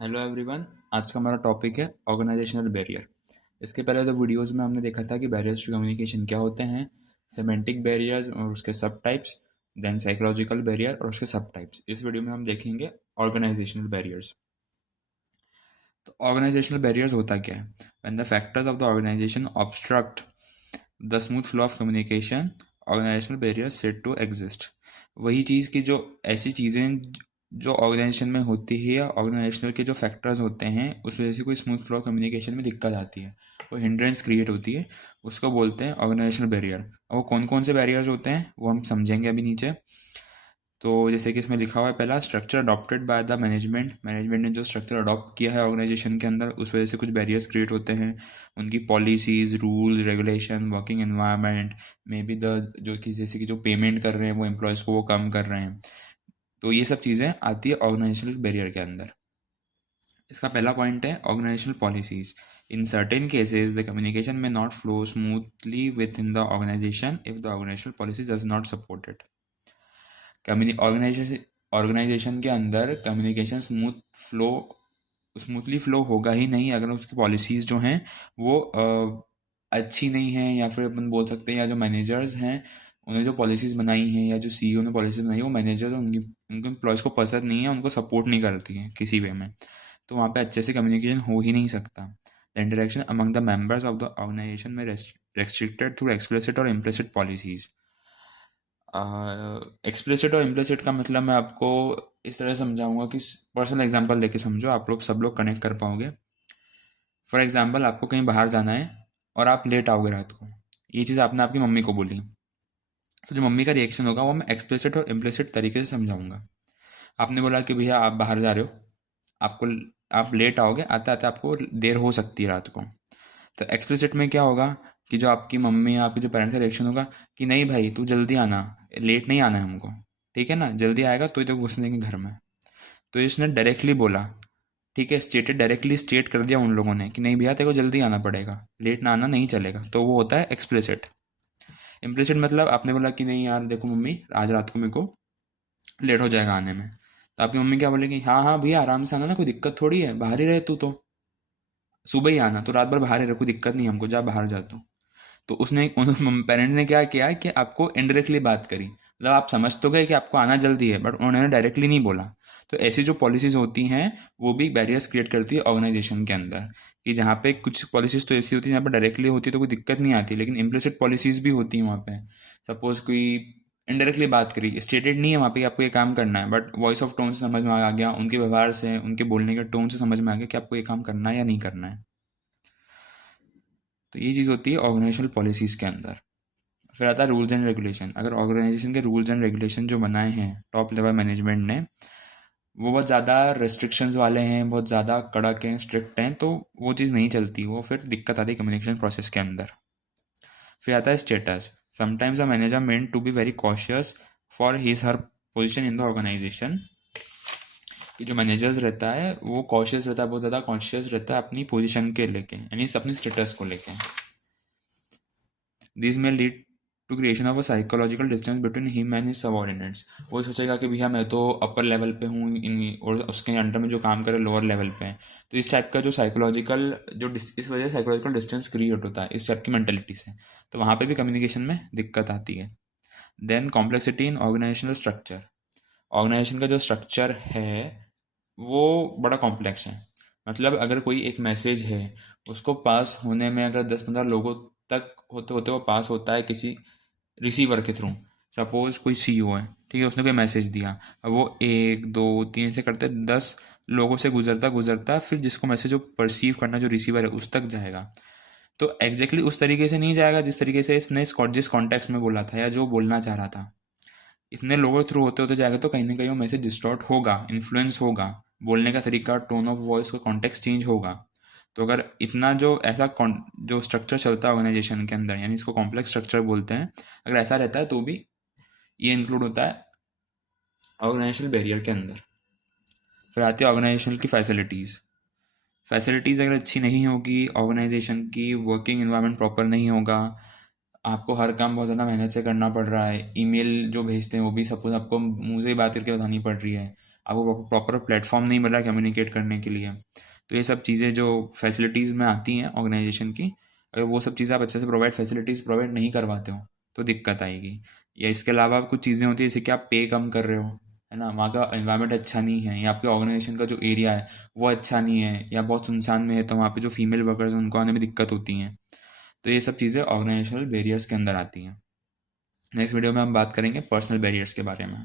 Hello everyone. आज का हमारा टॉपिक है ऑर्गेनाइजेशनल बैरियर। इसके पहले तो वीडियोस में हमने देखा था कि बैरियर्स टू कम्युनिकेशन क्या होते हैं, सेमेंटिक बैरियर्स और उसके सब टाइप्स, देन साइकोलॉजिकल बैरियर और उसके सब टाइप्स। इस वीडियो में हम देखेंगे ऑर्गेनाइजेशनल बैरियर्स। तो ऑर्गेनाइजेशनल बैरियर्स होता क्या है? When the factors of the organisation obstruct the smooth flow of communication, organisational barriers said to exist. वही चीज़ की जो ऐसी चीज़ें जो ऑर्गेनाइजेशन में होती है या ऑर्गेनाइजेशनल के जो फैक्टर्स होते हैं उस वजह से कोई स्मूथ फ्लो कम्युनिकेशन में दिक्कत आती है, वो हिंड्रेंस क्रिएट होती है, उसको बोलते हैं ऑर्गेनाइजेशनल बैरियर। और वो कौन कौन से बैरियर्स होते हैं वो हम समझेंगे अभी नीचे। तो जैसे कि इसमें लिखा हुआ है, पहला structure adopted by the management. Management ने जो स्ट्रक्चर अडॉप्ट किया है ऑर्गेनाइजेशन के अंदर उस वजह से कुछ बैरियर्स क्रिएट होते हैं। उनकी policies, rules, regulation, working environment, may be the जो कि जैसे कि जो पेमेंट कर रहे हैं वो एम्प्लॉयज़ को वो कम कर रहे हैं। तो ये सब चीज़ें आती है ऑर्गेनाइजेशनल बैरियर के अंदर। इसका पहला पॉइंट है organisational policies. In certain cases the communication may not flow smoothly within the organisation if the organisational policy does not support it. Organisation organisation के अंदर कम्युनिकेशन स्मूथली फ्लो होगा ही नहीं अगर उसकी पॉलिसीज़ जो हैं वो अच्छी नहीं हैं, या फिर अपन बोल सकते हैं या जो मैनेजर्स हैं उन्हें जो पॉलिसीज़ बनाई हैं या जो सीईओ ने पॉलिसीज़ बनाई है वो मैनेजर उनकी उनके एम्प्लॉयज़ को पसंद नहीं है, उनको सपोर्ट नहीं करती है किसी वे में, तो वहाँ पे अच्छे से कम्युनिकेशन हो ही नहीं सकता। The interaction among the members of the organisation में रेस्ट्रिक्टेड थ्रू एक्सप्लिसिट और इम्प्लिसिट पॉलिसीज़। एक्सप्लिसिट और इम्प्लिसिट का मतलब मैं आपको इस तरह समझाऊंगा कि पर्सनल एग्जांपल लेके समझो, आप लोग सब लोग कनेक्ट कर पाओगे। फॉर एग्जांपल, आपको कहीं बाहर जाना है और आप लेट आओगे रात को। ये चीज़ आपने आपकी मम्मी को बोली, तो जो मम्मी का रिएक्शन होगा वो मैं एक्सप्लिसिट और इम्प्लिसिट तरीके से समझाऊंगा। आपने बोला कि भैया आप बाहर जा रहे हो, आपको आप लेट आओगे, आते आते आपको देर हो सकती है रात को। तो एक्सप्लिसिट में क्या होगा कि जो आपकी मम्मी या आपके जो पेरेंट्स का रिएक्शन होगा कि नहीं भाई तू जल्दी आना, लेट नहीं आना है हमको, ठीक है ना, जल्दी आएगा तो ही तो घुस देंगे घर में। तो इसने डायरेक्टली बोला, ठीक है, स्टेटेड, डायरेक्टली स्टेट कर दिया उन लोगों ने कि नहीं भैया तेरे को जल्दी आना पड़ेगा, लेट ना आना नहीं चलेगा, तो वो होता है एक्सप्लिसिट। इम्प्लिसिट मतलब आपने बोला कि नहीं यार देखो मम्मी आज रात को मेरे को लेट हो जाएगा आने में, तो आपकी मम्मी क्या बोलेगी, हाँ हाँ भैया आराम से आना ना, कोई दिक्कत थोड़ी है, बाहर ही रहे तू तो, सुबह ही आना, तो रात भर बाहर ही रहे, कोई दिक्कत नहीं हमको, जा बाहर जा तो उसने पेरेंट्स ने क्या किया कि आपको इनडायरेक्टली बात करी, मतलब आप समझ तो गए कि आपको आना जल्दी है बट उन्होंने डायरेक्टली नहीं बोला। तो ऐसी जो पॉलिसीज होती हैं वो भी बैरियर्स क्रिएट करती है ऑर्गेनाइजेशन के अंदर, कि जहाँ पे कुछ पॉलिसीज तो ऐसी होती है जहाँ पर डायरेक्टली होती है तो कोई दिक्कत नहीं आती, लेकिन इम्प्लिसिट पॉलिसीज भी होती हैं वहाँ पे। सपोज कोई इनडायरेक्टली बात करी, स्टेटेड नहीं है वहाँ पे कि आपको ये काम करना है, बट वॉइस ऑफ टोन से समझ में आ गया, उनके व्यवहार से, उनके बोलने के टोन से समझ में आ गया कि आपको ये काम करना है या नहीं करना है। तो ये चीज़ होती है ऑर्गेनाइजेशनल पॉलिसीज़ के अंदर। फिर आता है रूल्स एंड रेगुलेशन। अगर ऑर्गेनाइजेशन के रूल्स एंड रेगुलेशन जो बनाए हैं टॉप लेवल मैनेजमेंट ने वो बहुत ज़्यादा रेस्ट्रिक्शंस वाले हैं, बहुत ज़्यादा कड़क हैं, स्ट्रिक्ट हैं, तो वो चीज़ नहीं चलती, वो फिर दिक्कत आती है कम्युनिकेशन प्रोसेस के अंदर। फिर आता है status. Sometimes a manager meant to be very cautious for his her position in the organisation. कि जो मैनेजर्स रहता है वो कॉशियस रहता है, बहुत ज़्यादा कॉन्शियस रहता है अपनी पोजीशन के लेके, यानी अपनी स्टेटस को लेके। This may lead to creation of a psychological distance between him and his subordinates. वो सोचेगा कि भैया मैं तो अपर लेवल पे हूँ इन, और उसके अंडर में जो काम करे लोअर लेवल पे है। तो इस टाइप का जो साइकोलॉजिकल इस वजह से साइकोलॉजिकल डिस्टेंस क्रिएट होता है इस टाइप की मेंटेलिटी से, तो वहाँ पे भी कम्युनिकेशन में दिक्कत आती है। Then complexity in organisational structure. Organisation का जो स्ट्रक्चर है वो बड़ा कॉम्प्लेक्स है। मतलब अगर कोई एक मैसेज है उसको पास होने में अगर 10-15 लोगों तक होते होते वो पास होता है किसी रिसीवर के थ्रू। सपोज कोई सीईओ है, ठीक है, उसने कोई मैसेज दिया, अब वो एक दो तीन से करते 10 लोगों से गुजरता गुजरता फिर जिसको मैसेज जो परसीव करना जो रिसीवर है उस तक जाएगा। तो एग्जैक्टली उस तरीके से नहीं जाएगा जिस तरीके से इसने जिस कॉन्टेक्स्ट में बोला था या जो बोलना चाह रहा था। इतने लोगों थ्रू होते होते जाएगा तो कहीं ना कहीं वो मैसेज डिस्टॉर्ट होगा, इन्फ्लुएंस होगा, बोलने का तरीका, टोन ऑफ वॉइस का कॉन्टेक्स्ट चेंज होगा। तो अगर इतना जो जो स्ट्रक्चर चलता है ऑर्गेनाइजेशन के अंदर, यानी इसको कॉम्प्लेक्स स्ट्रक्चर बोलते हैं, अगर ऐसा रहता है तो भी ये इंक्लूड होता है ऑर्गेनाइजेशनल बैरियर के अंदर। फिर आती है ऑर्गेनाइजेशन की फैसिलिटीज़। फैसिलिटीज़ अगर अच्छी नहीं होगी, ऑर्गेनाइजेशन की वर्किंग इन्वायरमेंट प्रॉपर नहीं होगा, आपको हर काम बहुत ज़्यादा मेहनत से करना पड़ रहा है, ईमेल जो भेजते हैं वो भी सपोज आपको मुंह से ही बात करके बतानी पड़ रही है, आपको प्रॉपर प्लेटफॉर्म नहीं मिल रहा कम्युनिकेट करने के लिए। तो ये सब चीज़ें जो फैसिलिटीज़ में आती हैं ऑर्गेनाइजेशन की, अगर वो सब चीज़ें आप अच्छे से फैसिलिटीज़ प्रोवाइड नहीं करवाते हो तो दिक्कत आएगी। या इसके अलावा कुछ चीज़ें होती है जैसे कि आप पे कम कर रहे हो, है ना, वहाँ का एनवायरनमेंट अच्छा नहीं है, या आपके ऑर्गेनाइजेशन का जो एरिया है वो अच्छा नहीं है, या बहुत सुनसान में है तो वहाँ पे जो फीमेल वर्कर्स हैं उनको आने में दिक्कत होती हैं। तो ये सब चीज़ें ऑर्गेनाइजेशनल बैरियर्स के अंदर आती हैं। नेक्स्ट वीडियो में हम बात करेंगे पर्सनल बैरियर्स के बारे में।